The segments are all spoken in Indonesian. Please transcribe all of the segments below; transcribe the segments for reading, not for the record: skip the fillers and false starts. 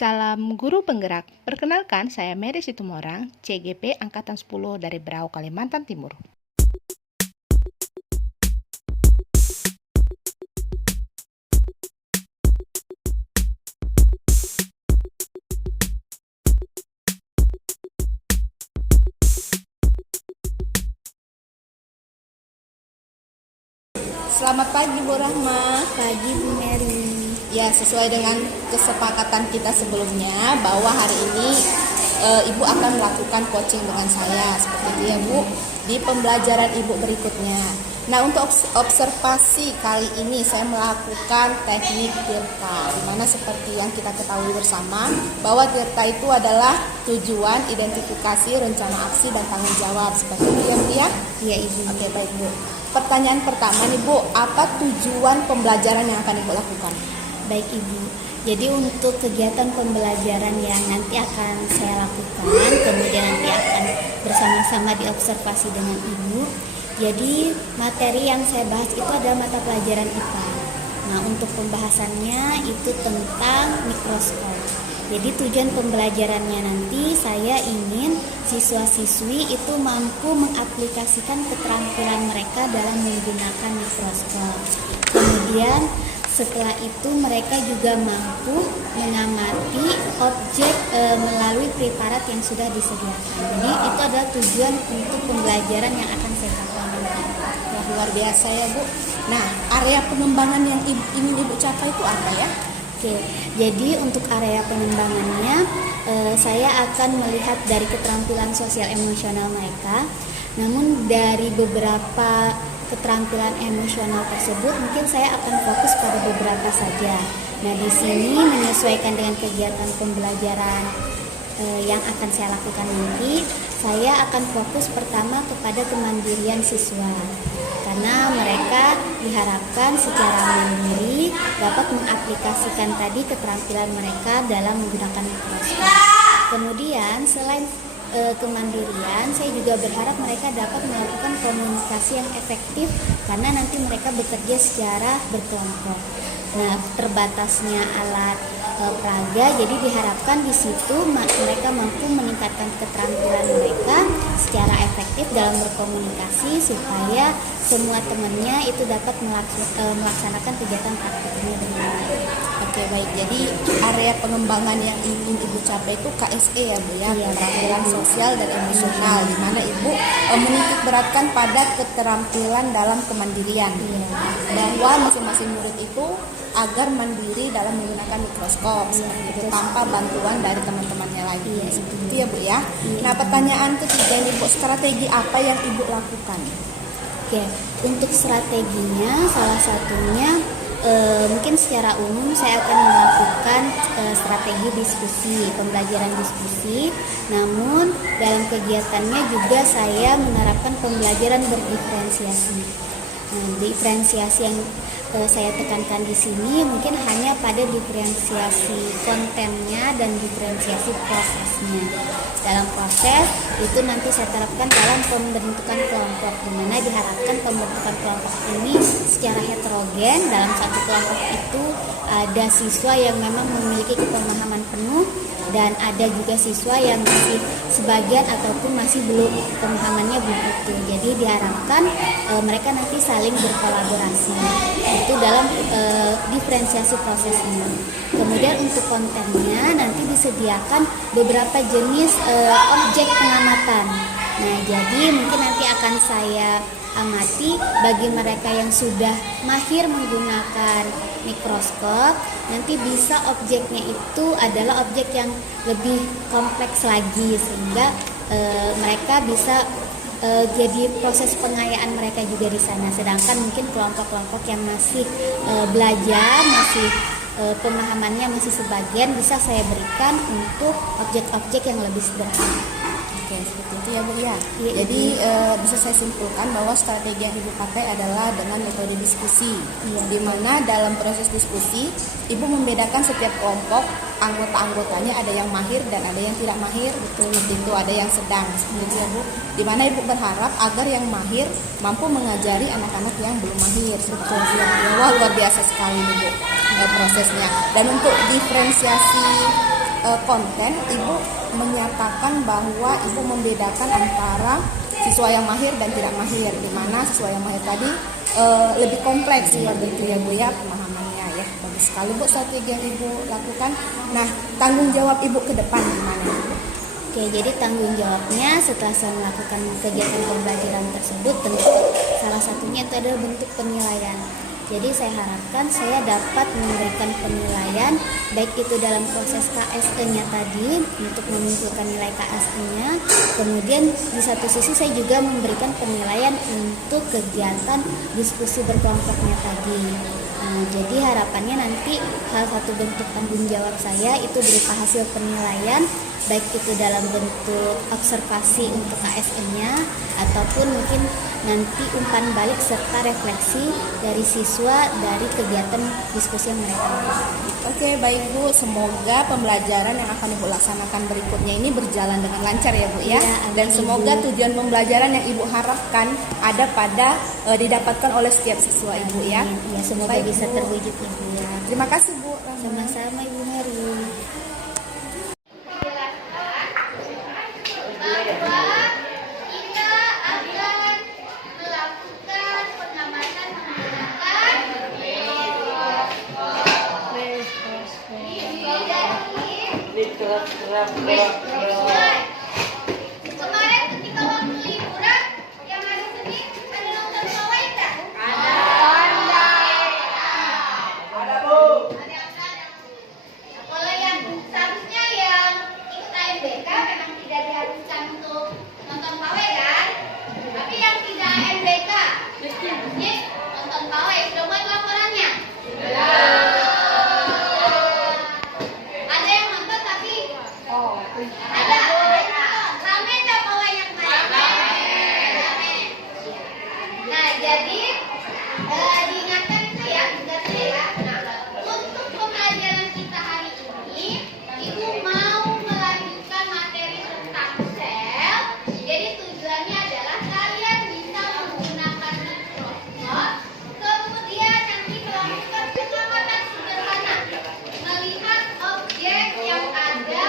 Salam Guru Penggerak. Perkenalkan, saya Mary Situmorang, CGP Angkatan 10 dari Berau, Kalimantan Timur. Selamat pagi Bu Rahma. Pagi Bu Mary. Ya, sesuai dengan kesepakatan kita sebelumnya bahwa hari ini Ibu akan melakukan coaching dengan saya seperti itu ya Bu, di pembelajaran Ibu berikutnya. Nah, untuk observasi kali ini saya melakukan teknik tirta, di mana seperti yang kita ketahui bersama bahwa tirta itu adalah tujuan, identifikasi, rencana aksi, dan tanggung jawab seperti itu ya Bu ya? Iya Ibu. Oke, baik Bu. Pertanyaan pertama nih Bu, apa tujuan pembelajaran yang akan Ibu lakukan? Baik Ibu. Jadi untuk kegiatan pembelajaran yang nanti akan saya lakukan, kemudian nanti akan bersama-sama diobservasi dengan Ibu. Jadi materi yang saya bahas itu adalah mata pelajaran IPA. Nah, untuk pembahasannya itu tentang mikroskop. Jadi tujuan pembelajarannya nanti saya ingin siswa-siswi itu mampu mengaplikasikan keterampilan mereka dalam menggunakan mikroskop. Kemudian setelah itu mereka juga mampu mengamati objek melalui preparat yang sudah disediakan. Jadi itu adalah tujuan untuk pembelajaran yang akan saya capai nanti. Wah, luar biasa ya Bu. Nah, area pengembangan yang ingin Ibu capai itu apa ya? Oke, jadi untuk area pengembangannya saya akan melihat dari keterampilan sosial emosional mereka. Namun dari beberapa keterampilan emosional tersebut mungkin saya akan fokus pada beberapa saja. Nah, di sini menyesuaikan dengan kegiatan pembelajaran yang akan saya lakukan nanti, saya akan fokus pertama kepada kemandirian siswa. Karena mereka diharapkan secara mandiri dapat mengaplikasikan tadi keterampilan mereka dalam menggunakan mikroskop. Kemudian selain kemandirian, saya juga berharap mereka dapat melakukan komunikasi yang efektif karena nanti mereka bekerja secara berkelompok. Nah, terbatasnya alat peraga, jadi diharapkan di situ mereka mampu meningkatkan keterampilan mereka secara efektif dalam berkomunikasi supaya semua temannya itu dapat melaksanakan kegiatan praktiknya dengan baik. Oke, baik. Jadi area pengembangan yang ingin Ibu capai itu KSE ya Bu ya, keterampilan sosial dan emosional, di mana Ibu menitik beratkan pada keterampilan dalam kemandirian. Bahwa masing-masing murid itu agar mandiri dalam menggunakan mikroskop seperti itu, tanpa bantuan dari teman-temannya lagi. Seperti itu ya Bu ya. Nah, pertanyaan ketiga nih Bu, strategi apa yang Ibu lakukan? Oke, untuk strateginya salah satunya mungkin secara umum saya akan melakukan strategi diskusi, pembelajaran diskusi. Namun dalam kegiatannya juga saya menerapkan pembelajaran berdiferensiasi. Nah, diferensiasi yang saya tekankan di sini mungkin hanya pada diferensiasi kontennya dan diferensiasi prosesnya. Dalam proses itu nanti saya terapkan dalam pembentukan kelompok, di mana diharapkan pembentukan kelompok ini secara heterogen. Dalam satu kelompok itu ada siswa yang memang memiliki pemahaman penuh dan ada juga siswa yang masih sebagian ataupun masih belum, pemahamannya belum utuh. Jadi diharapkan mereka nanti saling berkolaborasi. Itu dalam diferensiasi prosesnya. Kemudian untuk kontennya nanti disediakan beberapa jenis objek pengamatan. Nah, jadi mungkin nanti akan saya amati bagi mereka yang sudah mahir menggunakan mikroskop, nanti bisa objeknya itu adalah objek yang lebih kompleks lagi sehingga mereka bisa jadi proses pengayaan mereka juga di sana. Sedangkan mungkin kelompok-kelompok yang masih belajar, masih pemahamannya masih sebagian, bisa saya berikan untuk objek-objek yang lebih sederhana. Oke, seperti itu ya Bu ya. Iya, Jadi bisa saya simpulkan bahwa strategi yang Ibu pakai adalah dengan metode diskusi. Di mana dalam proses diskusi Ibu membedakan setiap kelompok, anggota-anggotanya ada yang mahir dan ada yang tidak mahir. Seperti itu, ada yang sedang. Seperti itu ya Bu. Di mana Ibu berharap agar yang mahir mampu mengajari anak-anak yang belum mahir. Seperti itu ya Bu. Wah, luar biasa sekali nih Bu prosesnya. Dan untuk diferensiasi konten, Ibu menyatakan bahwa Ibu membedakan antara siswa yang mahir dan tidak mahir, di mana siswa yang mahir tadi lebih kompleks seperti itu ya Bu ya pemahamannya ya. Bagus sekali Bu strategi yang Ibu lakukan. Nah, tanggung jawab Ibu ke depan gimana Ibu? Oke, jadi tanggung jawabnya setelah saya melakukan kegiatan pembelajaran tersebut, tentu salah satunya itu adalah bentuk penilaian. Jadi saya harapkan saya dapat memberikan penilaian baik itu dalam proses KSE-nya tadi untuk mengumpulkan nilai KSE-nya. Kemudian di satu sisi saya juga memberikan penilaian untuk kegiatan diskusi berkelompoknya tadi. Nah, jadi harapannya nanti salah satu bentuk tanggung jawab saya itu berupa hasil penilaian, baik itu dalam bentuk observasi untuk KSE-nya ataupun mungkin nanti umpan balik serta refleksi dari siswa dari kegiatan diskusi yang mereka lakukan. Oke, baik Bu, semoga pembelajaran yang akan Ibu laksanakan berikutnya ini berjalan dengan lancar ya Bu ya. Ya, Dan amin, semoga Ibu. tujuan pembelajaran yang Ibu harapkan ada pada didapatkan oleh setiap siswa Ibu ya. Ya, semoga Baik, bisa Bu. terwujud Ibu. Ya, terima kasih Bu. Sama-sama Ibu Heru. Kemarin ketika waktu liburan yang hari Senin ada nonton pawai tak? Ada. Kalau yang seharusnya yang ikut AMBK memang tidak diharuskan untuk nonton pawai kan? Tapi yang tidak AMBK harusnya nonton pawai. Sudah buat laporannya? Ada yang nonton tapi ada. Rame nggak pawai yang kemarin? Rame. Nah, jadi diingatkan itu ya, tugasnya ya. Nah, untuk pembelajaran kita hari ini, Ibu mau melanjutkan materi tentang sel. Jadi tujuannya adalah kalian bisa menggunakan mikroskop, kemudian nanti melakukan pengamatan sederhana, melihat objek yang ada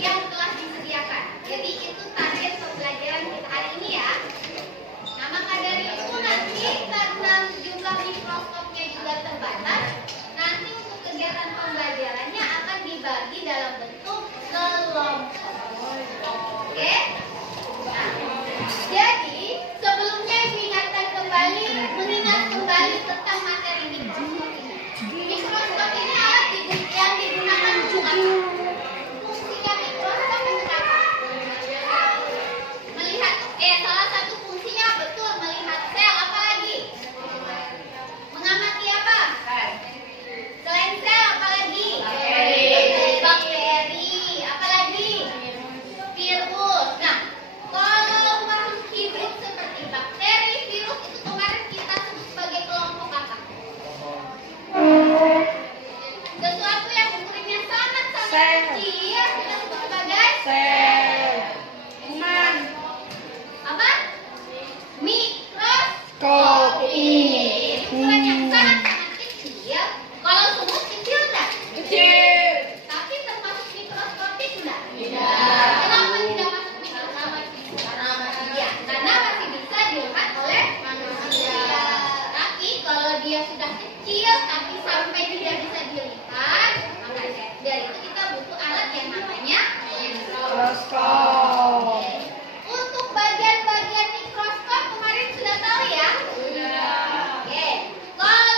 yang telah disediakan. Jadi itu target pembelajaran kita hari ini ya. Nah, maka dari itu nanti karena jumlah mikroskopnya juga terbatas, nanti untuk kegiatan pembelajarannya akan dibagi dalam bentuk kelompok. Oke? Nah, jadi sebelumnya Ibu ingatkan kembali, mengingat kembali tentang materi mikroskop ini. Mikroskop ini alat yang digunakan untuk apa? Fungsinya mikroskop untuk apa? Melihat, salah satu fungsinya betul melihat sel, apa lagi? Mengamati apa? Selain sel, apa lagi? Bakteri, apa lagi? Virus. Nah, kalau makhluk hidup seperti bakteri, virus itu kemarin kita sebut sebagai kelompok apa? Sesuatu yang ukurannya sangat-sangat kecil kita sebut sebagai apa? Mikroskop. Ukuran yang sangat-sangat kecil. Kalau semut kecil enggak? Kecil. Tapi termasuk mikroskopik enggak? Tidak. Kenapa tidak masuk mikroskopik? Ya, karena masih bisa dilihat oleh manusia. Tapi kalau dia sudah kecil tapi sampai tidak bisa dilihat, maka dari itu kita butuh alat yang namanya mikroskop. Untuk bagian-bagian mikroskop kemarin sudah tahu ya? Sudah. Oke. Kalau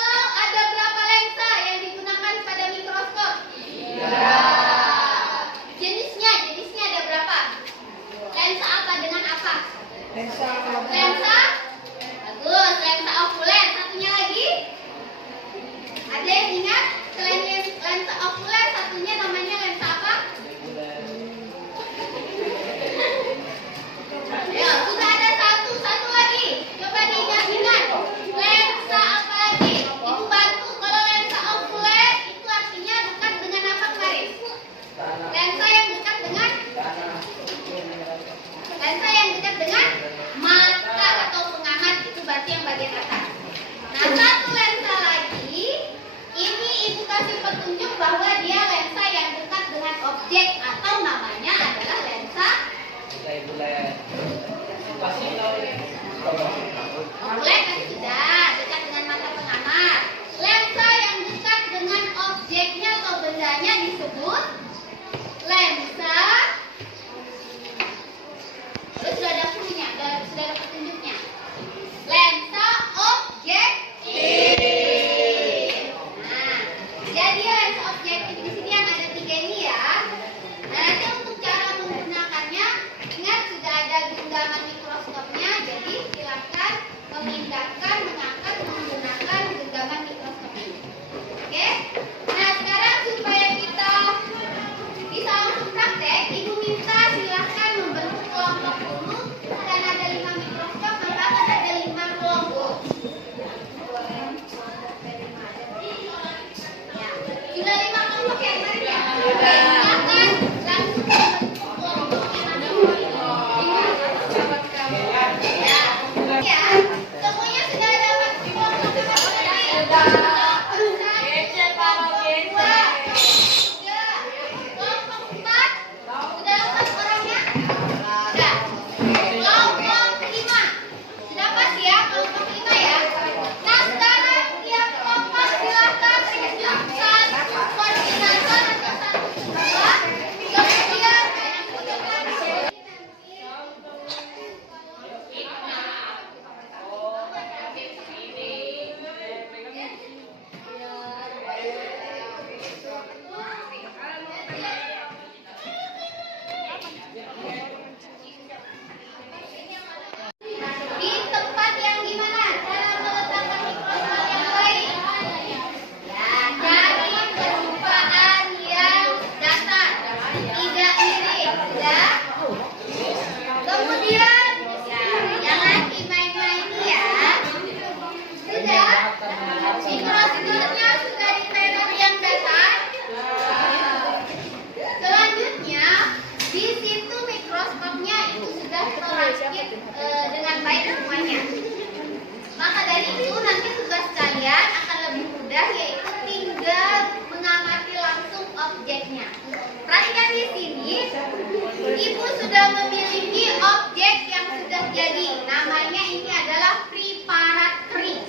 Ibu sudah memiliki objek yang sudah jadi. Namanya ini adalah preparatory.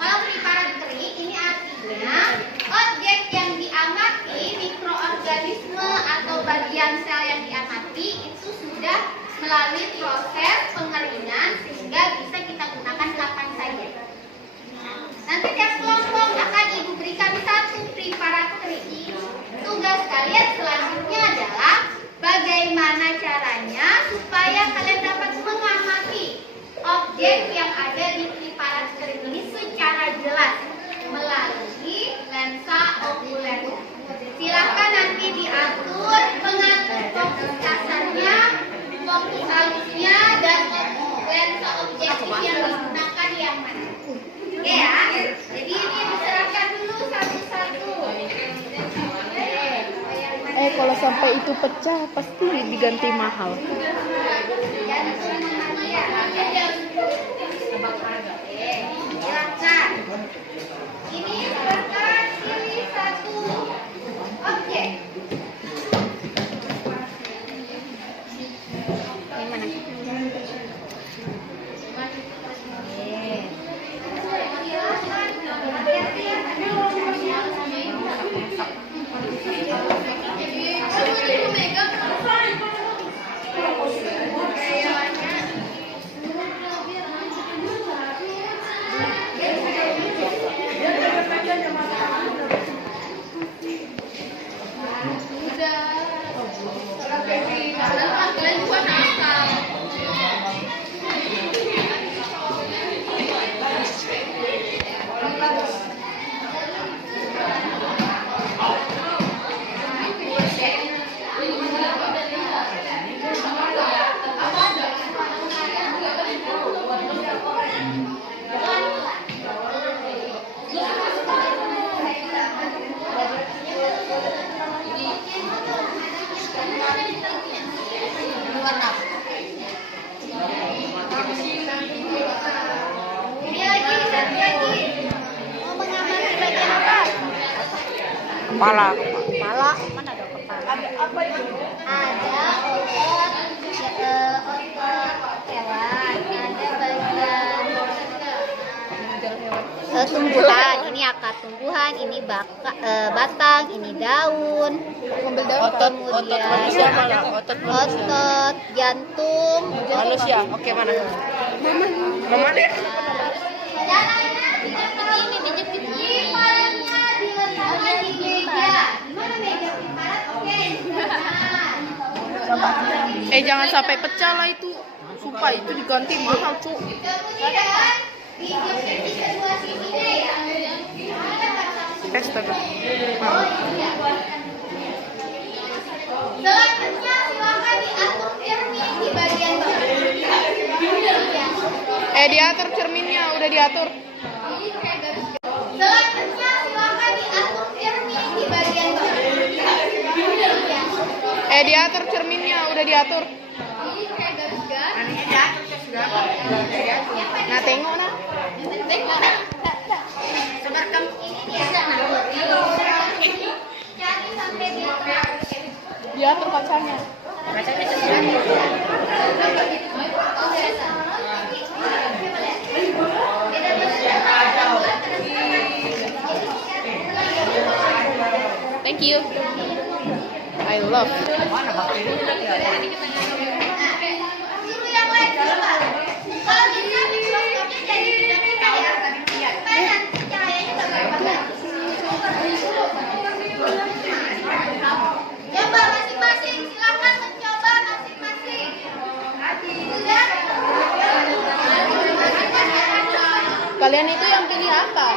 Kalau preparatory ini artinya objek yang diamati, mikroorganisme atau bagian sel yang diamati itu sudah melalui proses pengeringan sehingga bisa kita gunakan kapan saja. Nanti tiap kelompok akan Ibu berikan satu preparatory. Tugas kalian selanjutnya adalah bagaimana caranya supaya kalian dapat mengamati objek yang ada di preparatory ini secara jelas melalui lensa okuler. Silakan nanti diatur pengatur fokus kasarnya, fokus halusnya, dan lensa objektif yang digunakan yang mana. Oke ya, jadi ini diserahkan dulu satu-satu. Kalau sampai itu pecah pasti diganti mahal. Silakan. Ini silakan pilih satu objek. Yang mana? Kepala. Mana ada kepala? Ada apa itu? Ada otot hewan, ada bagian Tumbuhan, ini akar tumbuhan, ini batang, ini daun. Kemudian otot, jantung, Manusia. Oke, mana? Mama deh. ini dijepit kepalanya diletakkan di meja. Gimana meja preparat? Oke. Jangan sampai pecah lah itu. Sumpah itu diganti mahal, Cuk. Kemudian dijepit di kedua sisinya ya. Tes tetap. Selanjutnya silakan diatur cermin di bagian bawah. Diatur cerminnya, udah diatur. Selanjutnya silakan diatur cermin di bagian bawah. Diatur cerminnya, udah diatur. Nah, tengok nah. Sebarkan ini dia. Cari sampai di Diatur kacanya. Thank you. I love. Suruh yang lain coba. Kalau bisa mikroskopnya jadi tidak ya. Supaya nanti cahayanya tak berubah. Coba masing-masing, silakan mencoba masing-masing. Sudah? Kalian itu yang pilih apa?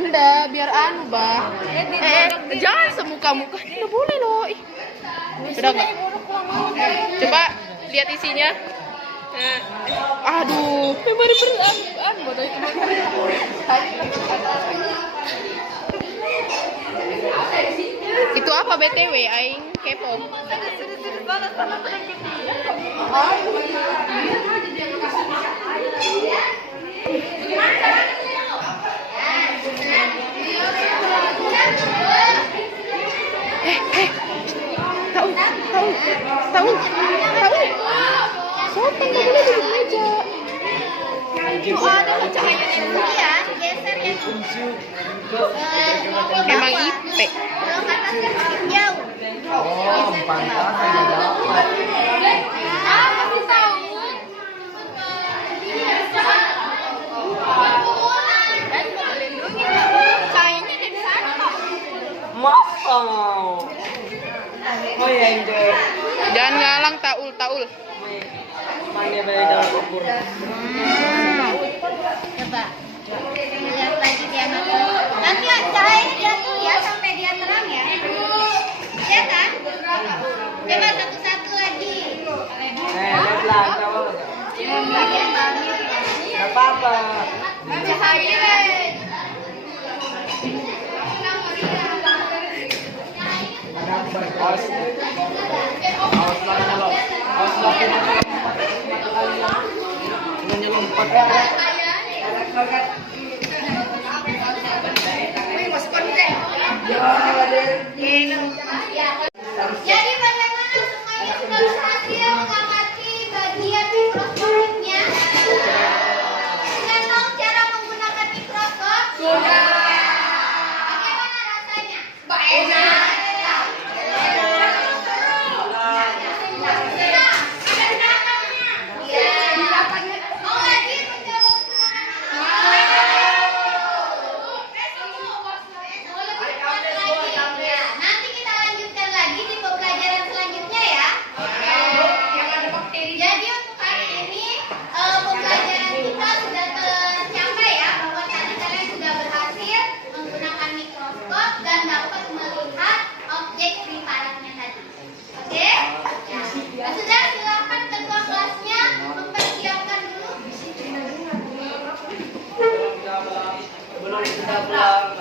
Enggak, biar anu, Bah. Jangan semuka-muka. Enggak boleh loh. Ih. Sudah enggak? Coba lihat isinya. Aduh, mari beran bodoh itu. Itu apa BTW? Aing kepo. Tahu. Sopan nggak boleh duduk meja. Oh, ada cahaya iya, geser ya. Emang IP. Kalau kata sedikit jauh. Oh, pantas aja dapat. Masih tahu. Cahayanya dari sana. Masa? Oh ya, enjoy. Jangan ngalang taul. Mana beda kubur. Coba. Lihat lagi dia nanti. Nanti cahayanya jatuh ya sampai dia terang ya. Ya kan? Coba satu-satu lagi. Lihat lah, apa? Gak apa-apa. Cahaya. Awas. Awas lah kalau. Awas lah kita. Hanya lompat. Jadi bagaimana semuanya sudah berhasil mengamati bagian mikroskopiknya? Sudah tahu cara menggunakan mikroskop? Sudah. Bagaimana rasanya? Enak. Mau lagi mencoba lagi. Nanti kita lanjutkan lagi di pembelajaran selanjutnya ya. Jadi untuk hari ini pembelajaran kita sudah tercapai ya, bahwa tadi kalian sudah berhasil menggunakan mikroskop dan dapat melihat objek primaratnya tadi. Oke? Ya. Nah, sudah silakan ketua kelasnya mempersiapkan dulu. Belum kita pulang.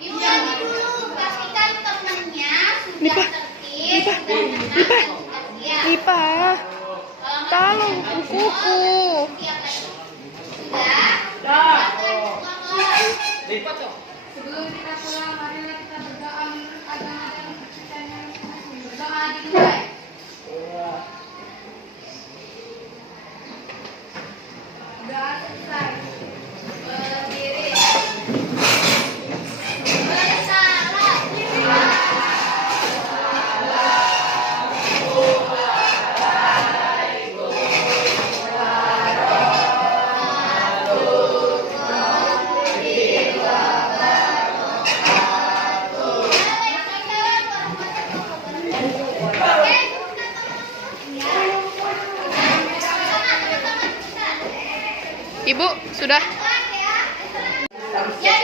Dimulai dulu, pastikan temennya sudah tertib, sudah tenang, dan sudah siap. Ipa. Tolong kuku. Siap lagi. Sudah? Silakan ketua kelas. Lipat dong. Sebelum kita pulang, marilah kita berdoa menurut agama dan kepercayaan masing-masing. Berdoa dimulai. Doa selesai. Berdiri. Bersalah. Ibu, sudah? Ya.